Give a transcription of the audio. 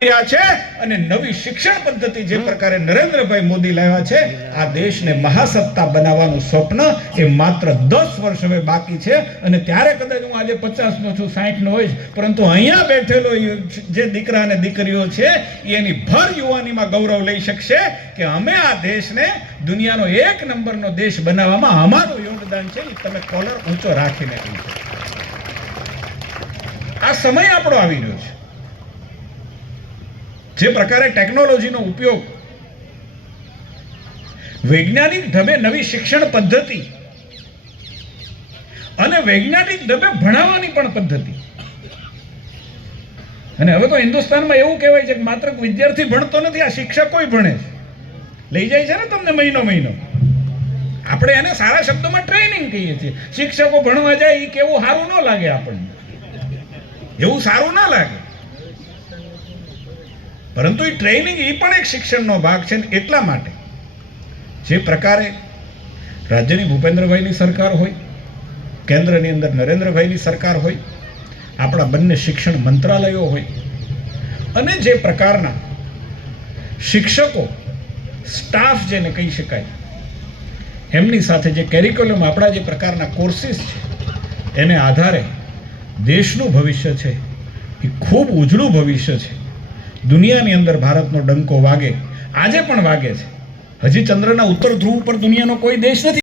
રહ્યા છે અને નવી શિક્ષણ પદ્ધતિ જે પ્રકારે નરેન્દ્રભાઈ મોદી લાવ્યા છે આ દેશને મહાસત્તા બનાવવાનું સ્વપ્ન એ માત્ર દસ વર્ષ હવે બાકી છે અને ત્યારે કદાચ હું આજે પચાસ નો છું સાહીઠ નો હોઈશ પરંતુ અહીંયા બેઠેલો જે દીકરા અને દીકરીઓ છે એની ભર યુવાનીમાં ગૌરવ લઈ શકશે કે અમે આ દેશને દુનિયાનો એક નંબરનો દેશ બનાવવામાં અમારું યોગદાન છે એ તમે કોલર ઊંચો રાખીને આ સમય આપણો આવી રહ્યો છે. જે પ્રકારે ટેકનોલોજીનો ઉપયોગ વૈજ્ઞાનિક ઢબે નવી શિક્ષણ પદ્ધતિ અને વૈજ્ઞાનિક ઢબે ભણાવવાની પણ પદ્ધતિ. અને હવે તો હિન્દુસ્તાનમાં એવું કહેવાય છે કે માત્ર વિદ્યાર્થી ભણતો નથી, આ શિક્ષકોય ભણે છે. લઈ જાય છે ને તમને મહિનો મહિનો. આપણે એને સારા શબ્દોમાં ટ્રેનિંગ કહીએ છીએ. શિક્ષકો ભણવા જાય એ કેવું સારું ન લાગે આપણને. એવું સારું ના લાગે. પરંતુ એ ટ્રેનિંગ એ પણ એક શિક્ષણનો ભાગ છે ને એટલા માટે. જે પ્રકારે રાજ્યની ભૂપેન્દ્રભાઈની સરકાર હોય, કેન્દ્રની અંદર નરેન્દ્રભાઈની સરકાર હોય, આપણા બંને શિક્ષણ મંત્રાલયો હોય, અને જે પ્રકારના શિક્ષકો સ્ટાફ જેને કહી શકાય, એમની સાથે જે કેરિક્યુલમ આપણા જે પ્રકારના કોર્સિસ છે, એને આધારે દેશનું ભવિષ્ય છે, એ ખૂબ ઉજળું ભવિષ્ય છે. દુનિયાની અંદર ભારતનો ડંકો વાગે. આજે પણ વાગે છે. હજી ચંદ્રના ઉત્તર ધ્રુવ પર દુનિયાનો કોઈ દેશ નથી.